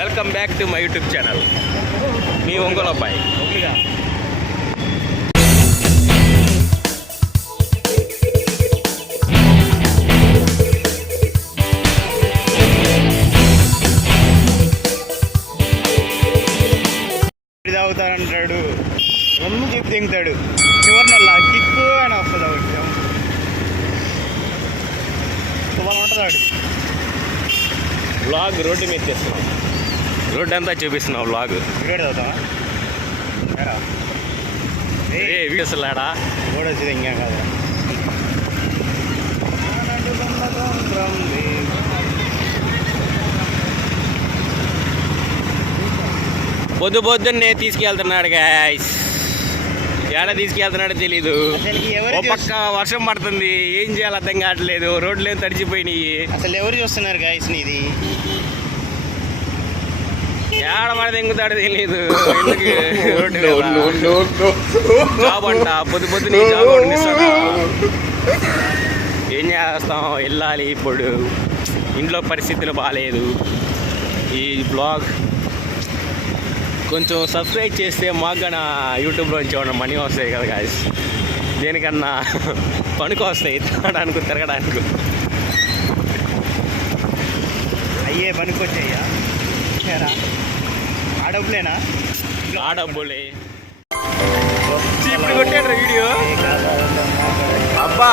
Welcome back to my YouTube channel. మీ ఒంగోలు అబ్బాయి. తాగుతాడంటాడు, ఎన్ని చెప్పి తింటాడు, చివరినల్లా కిక్కు అని వస్తుంది ఒకటి ఉంటుంది. వ్లాగ్ రోడ్డు మీద చేస్తున్నాం, రోడ్డు అంతా చూపిస్తున్నాం. వ్లాగ్ క్రికెట్ చదువుతావా? వీడియోస్లాడా రోడ్ వచ్చేది ఇంకా కాదు. పొద్దున్నే తీసుకెళ్తున్నాడు గాయ్స్. ఏడ తీసుకెళ్తున్నాడో తెలీదు. ఓ పక్క వర్షం పడుతుంది, ఏం చేయాలి అర్థం కావట్లేదు. రోడ్లు ఏం తడిచిపోయినాయి. అసలు ఎవరు చూస్తున్నారు గాయ్స్? ఇది ఏడ పడితే ఎంగుతాడో తెలీదు. జాబ్ అంట, పొద్దున్నే జాబ్ అందిస్తాడా? ఏం చేస్తాం, వెళ్ళాలి. ఇప్పుడు ఇంట్లో పరిస్థితులు బాగాలేదు. ఈ బ్లాగ్ కొంచెం సబ్స్క్రైబ్ చేస్తే మాకు నా యూట్యూబ్లో నుంచి ఏమన్నా మనీ వస్తాయి కదా గాయస్. దేనికన్నా పనికి వస్తాయి, తిరగడానికి. అయ్యే పనికి వచ్చాయ్యా? ఆ డబ్బులేనా? ఆ డబ్బులే. ఇప్పుడు కొట్టాడు వీడియో. అబ్బా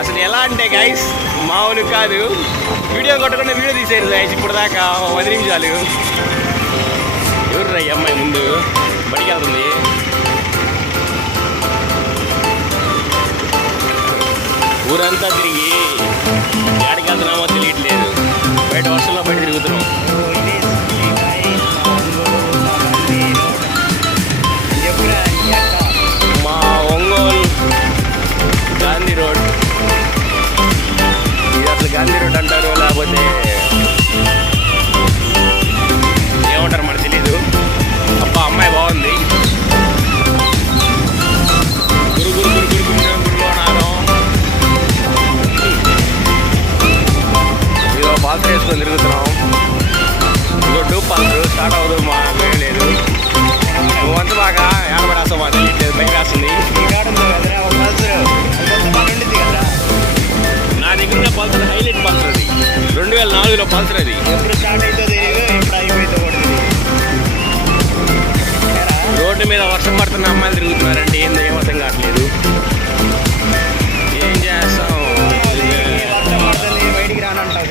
అసలు ఎలా అంటే గైస్, మామూలు కాదు. వీడియో కొట్టకుండా వీడియో తీసేది గైస్. ఇప్పుడు దాకా 10 నిమిషాలు. ఎవరు అమ్మాయి ముందు బడికి వెళ్తుంది. ఊరంతా తిరిగి ఎక్కడికి వెళ్తున్నామో తెలియట్లేదు. బయట వర్షంలో బయట తిరుగుతున్నాం. మా ఒంగోలు గాంధీ రోడ్. ఇది అసలు గాంధీ రోడ్ అంటారు, లేకపోతే ఏమంటారు మనకు తెలీదు. అబ్బా అమ్మాయి బాగుంది. ఇదో పాల్సర్ వేసుకొని తిరుగుతున్నాం. ఇదో డూప్ పాల్సర్ స్టార్ట్ అవుతుంది. మా లేదు, నువ్వంతా బాగా ఏడబడేస్తావు. మా తెలియట్లేదు, భయం వేస్తుంది. నా దగ్గర పల్సర్ హైలైట్ పల్సర్ అది. 2004లో పల్సర్ అది. ఎప్పుడు స్టార్ట్ అవుతుందో తెలియదు, ఎప్పుడు అయిపోతుందో కూడా తెలియదు. రోడ్డు మీద వర్షం పడుతున్న అమ్మాయిలు తిరుగుతున్నారండి. ఏందో ఏం అర్థం కావట్లేదు. ఏం చేస్తాం? వర్షం పడుతుంది, బయటికి రానంటావు.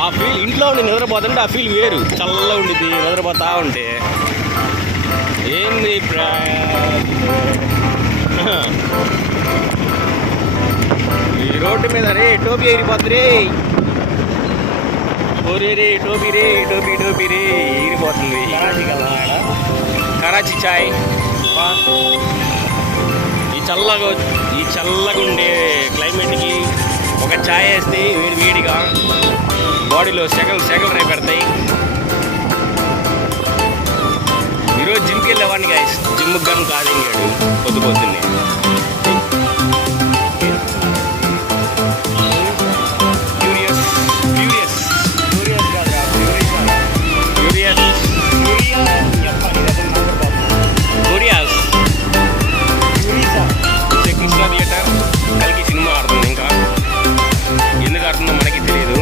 ఆ ఫీల్ ఇంట్లో ఉండి నిద్రపోతుంటే ఆ ఫీల్ వేరు, చల్లగా ఉండిద్ది నిద్రపోతా ఉంటే. ఏంది ఈ రోడ్డు మీద రే టోపీ ఎగిరిపోద్ది రే. ఓరే రే టోపీ రే, టోపీ టోపీ రే ఎగిరిపోతుంది. కరాచీ చాయ్. ఈ చల్లగా ఉండే క్లైమేట్కి ఒక చాయ్ వేస్తే వేడిగా బాడీలో సెగలు రేపెడతాయి. ఈరోజు జిమ్కి వెళ్ళేవాడిని గాయస్. జిమ్కి కానీ కాదు ఇంగాడు పొద్దున్నే. కృష్ణ థియేటర్ కలిగి సినిమా ఆడుతుంది. ఇంకా ఎందుకు ఆడుతుందో మనకి తెలియదు.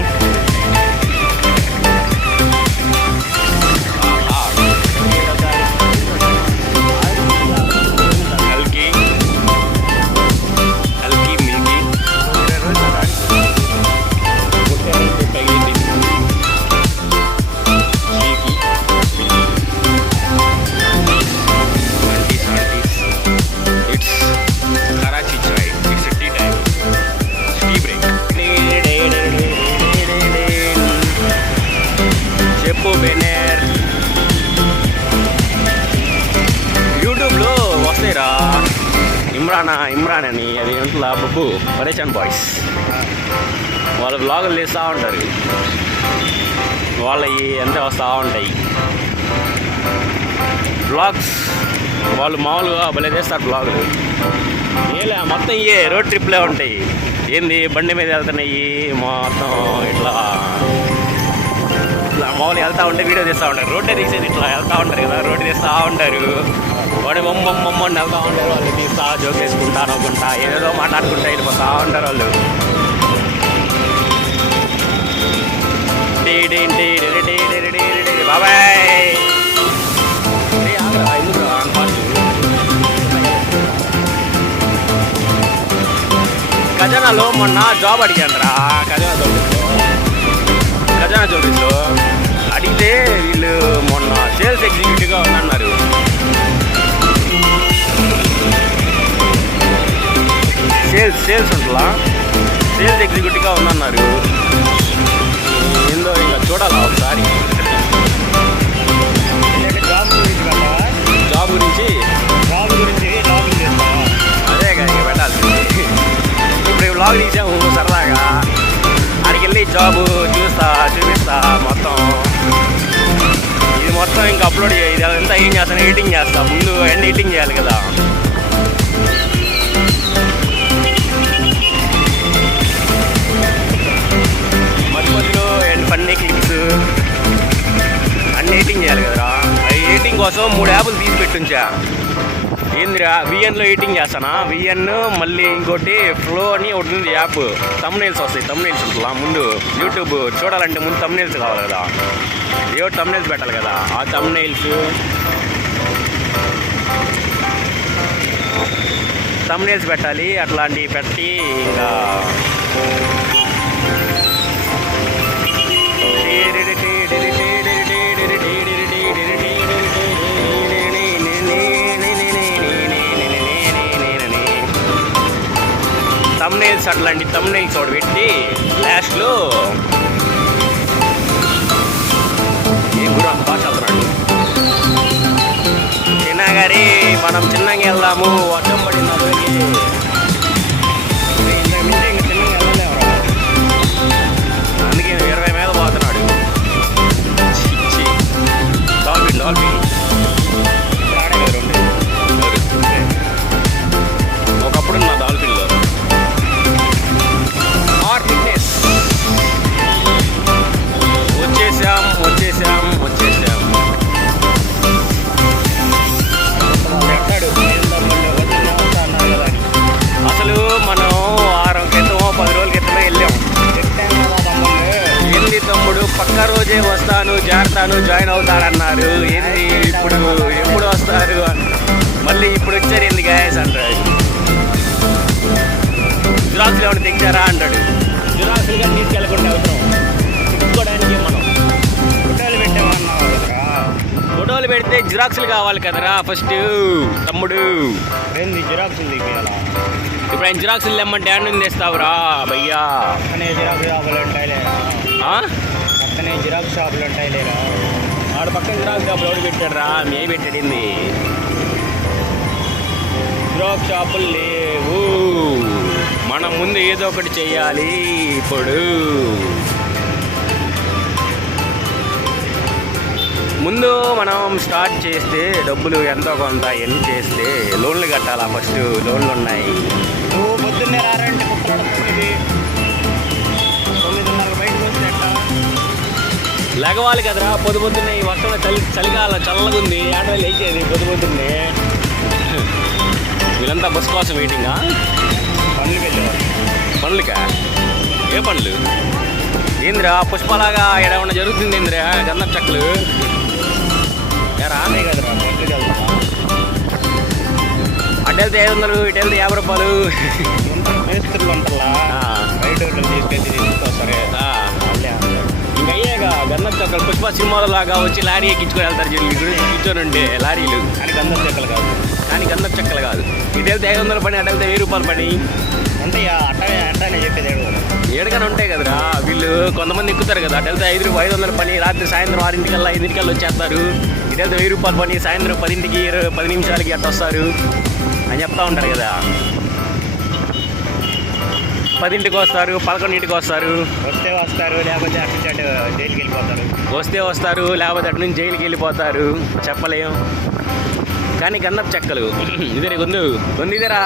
యూట్యూబ్లో వస్తాయిరా ఇమ్రాన్ అని, అది ఇంట్లో బబ్బు పరేషాన్ బాయ్స్. వాళ్ళ బ్లాగులు తీస్తూ ఉంటారు. వాళ్ళవి అంతే వస్తూ ఉంటాయి బ్లాగ్స్. వాళ్ళు మామూలుగా భలే చేస్తారు బ్లాగులు. ఏలే మొత్తం ఇవే రోడ్ ట్రిప్లే ఉంటాయి. ఏంది బండి మీద వెళ్తున్నాయి మొత్తం ఇట్లా మామూలు వెళ్తూ ఉంటే వీడియో తీస్తూ ఉంటారు. రోడ్డే తీసేది ఇట్లా వెళ్తూ ఉంటారు కదా, రోడ్డు తీస్తూ ఉంటారు. వాడు బొమ్మ వెళ్తూ ఉంటారు. వాళ్ళు తీస్తా జోక్ వేసుకుంటా అనుకుంటా ఏదో మాట్లాడుకుంటా వెళ్ళిపోతూ ఉంటారు వాళ్ళు. బాబాయ్ ఖజానాలో మొన్న జాబ్ అడిగాను రా, ఖజానా జ్యువెలరీస్లో అడిగితే వీళ్ళు మొన్న సేల్స్ ఎగ్జిక్యూటివ్గా ఉందన్నారు. సేల్స్ ఉంటుందా, సేల్స్ ఎగ్జిక్యూటివ్గా ఉందన్నారు. ఏందో ఇంకా చూడాలా ఒకసారి. జాబ్ గురించి అదే కదా ఇక పెట్టాల్సింది. ఇప్పుడు వ్లాగ్ తీసాము సరదాగా, అక్కడికి వెళ్ళి జాబు చూపిస్తా మొత్తం. ఇది మొత్తం ఇంకా అప్లోడ్ ఇది అంతా ఏం చేస్తాను, ఎడిటింగ్ చేస్తా. ముందు అన్నీ ఎడిటింగ్ చేయాలి కదా. మధ్యలో ఫన్నీ క్లిప్స్ అన్నీ ఎడిటింగ్ చేయాలి కదరా. అవి ఎడిటింగ్ కోసం 3 యాప్లు తీసి పెట్టుంచా. ఏందిరా విఎన్లో ఎడిటింగ్ చేస్తానా, విఎన్ మళ్ళీ ఇంకోటి ఫ్లో అని ఒకటి ఉంది యాప్. తమ్నైల్స్ వస్తాయి, తమ్నైల్స్ ఉంటుందా. ముందు యూట్యూబ్ చూడాలంటే ముందు తమ్నైల్స్ కావాలి కదా, ఏవో తమ్నైల్స్ పెట్టాలి కదా. ఆ తమ్నైల్స్ పెట్టాలి. అట్లాంటివి పెట్టి ఇంకా తమ్నైల్స్ అట్లాంటి తమ్నైల్స్ ఒకటి పెట్టి లాస్ట్లో ఏం కూడా బాగా చదువుతున్నాడు. చిన్న గారి మనం చిన్నగా వెళ్దాము, వర్షం పడిన రోజుకి అందుకే 20 మీద పోతున్నాడు. డాల్ఫిన్ ఒకప్పుడు నా డాల్ఫిన్లో వచ్చేసాం. అసలు మనం వారం క్రితమో 10 రోజుల క్రితమే వెళ్ళాం. ఏంది తమ్ముడు పక్క రోజే వస్తాను జాయిన్ అవుతారన్నారు. ఏంది ఇప్పుడు ఎప్పుడు వస్తారు, మళ్ళీ ఇప్పుడు వచ్చారు ఏంది గాయస్ అంటారు. జిరాక్స్లు ఏమైనా తెచ్చారా అంటాడు. జిరాక్స్లు కానీ తీసుకెళ్ళకుండా అవుతాం చూసుకోవడానికి. మనం ఫోటోలు పెడితే జిరాక్స్లు కావాలి కదరా ఫస్ట్ తమ్ముడు. ఏంది జిరాక్స్లు తీయాలా? ఇప్పుడు ఆయన జిరాక్స్లు తెమ్మంటే హ్యాండ్ నుంచి తెస్తావురా భయ్యా. జిరాక్స్ షాపులు ఉంటాయి లేదా? జిరాక్స్ షాపులు ఉంటాయి లేదా? ఆడ పక్కన జిరాక్స్ షాపులు ఎవడు పెట్టాడు రా, మే పెట్టాడింది. జిరాక్స్ షాపులు లేవు. మనం ముందు ఏదో ఒకటి చెయ్యాలి. ఇప్పుడు ముందు మనం స్టార్ట్ చేస్తే డబ్బులు ఎంతో కొంత ఎన్ని చేస్తే లోన్లు కట్టాలా. ఫస్ట్ లోన్లు ఉన్నాయి. పొద్దున్నే రారంటే 9:30 బయటకు వస్తే లెగవాలి కదరా. పొద్దున్నే ఈ వర్షంలో చలికాలం చల్లగా ఉంది, ఏడవేలు వేసేది పొద్దున్నే. వీళ్ళంతా బస్ కోసం వెయిటింగా. పనులకా? ఏ పనులు? ఏందిరా పుష్పలాగా ఏడవన్నా జరుగుతుంది ఏందిరా గంధం చెక్కలు రానే కదరా. అటు వెళ్తే 500, ఇటు వెళ్తే 50 రూపాయలు. మేస్త్రులు ఉంటారా బయట తీసుకొస్తారు. ఇంకా అయ్యాక గంధం చెక్కలు పుష్ప సినిమాలో లాగా వచ్చి లారీ ఎక్కించుకొని వెళ్తారు. కూర్చొని ఉండే లారీలు. కానీ గంధం చెక్కలు కాదు. ఇటు వెళ్తే 500 పని, అటు వెళ్తే 1000 రూపాయలు పని. అంటే అట్టనే చెప్పేది ఏడుగానే ఉంటాయి కదరా. వీళ్ళు కొంతమంది ఎక్కుతారు కదా. అటు వెళ్తే 500 పని, రాత్రి సాయంత్రం 6:00కల్లా 5:00కల్లా వచ్చేస్తారు. ఇటు వెళ్తే 1000 రూపాయలు పని, సాయంత్రం 10కి 10 నిమిషాలకి అట్ట వస్తారు అని చెప్తా ఉంటారు కదా. 10ంటికి వస్తారు, 11ంటికి వస్తారు. వస్తే వస్తారు, లేకపోతే అటు జైలుకి వెళ్ళిపోతారు. వస్తే వస్తారు, లేకపోతే అటు నుంచి జైలుకి వెళ్ళిపోతారు. చెప్పలేం. కానీ గంధపు చెక్కలు ఇదే గొంతు ఇదేరా.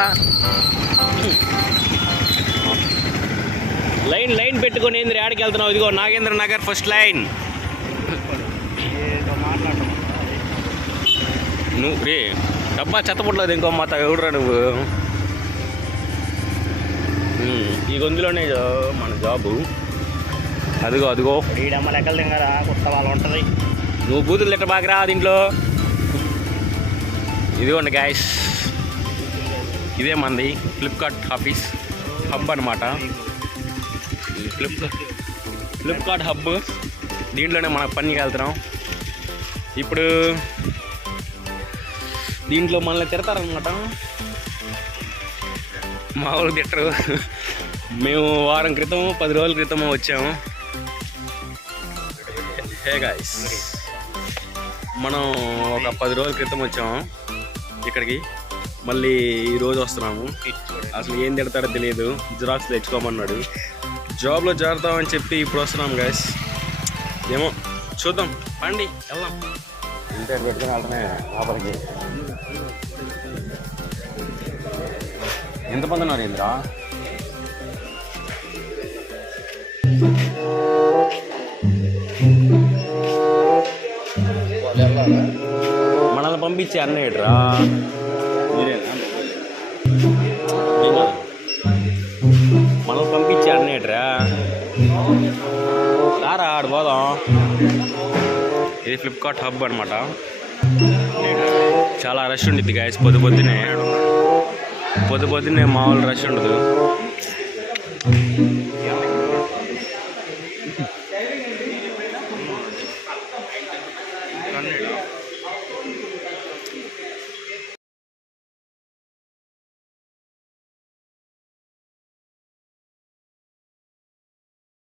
లైన్ పెట్టుకొని ఏంది ఆడికి వెళ్తున్నావు? ఇదిగో నాగేంద్ర నగర్ ఫస్ట్ లైన్. ఏదో మాట్లాడటం నువ్వు రే డబ్బా చెత్తపట్లేదు ఇంకో మాత ఎవడురా నువ్వు ఈ గొంతులోనే మన జాబు అదిగో అదిగో ఈడమ్మ లెక్కలు తింగారా కొత్త వాళ్ళు ఉంటుంది. నువ్వు బూతులు తిట్ట బాగా రా దీంట్లో. ఇదిగోండి గాయస్, ఇదే మంది ఫ్లిప్కార్ట్ ఆఫీస్ హబ్ అనమాట. ఫ్లిప్కార్ట్ హబ్, దీంట్లోనే మన పనికి వెళ్తున్నాం. ఇప్పుడు దీంట్లో మనల్ని తిడతారనమాట, మామూలు తిట్టరు. మేము వారం క్రితం 10 రోజుల క్రితం వచ్చాము. హే గాయస్, మనం ఒక 10 రోజుల క్రితం వచ్చాము ఇక్కడికి, మళ్ళీ ఈరోజు వస్తున్నాము. అసలు ఏం తిడతాడో తెలియదు, జిరాక్స్ తెచ్చుకోమన్నాడు. జాబ్లో చేరుతామని చెప్పి ఇప్పుడు వస్తున్నాం గాయస్. ఏమో చూద్దాం, పండి వెళ్దాం. ఇంటర్ పెట్టుకుని వెళ్తానే లోపలికి. ఎంతమంది ఉన్నారు ఇంద్ర? మనల్ని పంపించే అన్నయ్యరా, మనల్ని పంపించే అన్నయ్యరా, రారా ఆడు పోదాం. ఇది ఫ్లిప్కార్ట్ హబ్ అనమాట. చాలా రష్ ఉండిద్ది గాయస్, పొద్దున్నే మామూలు రష్ ఉండదు.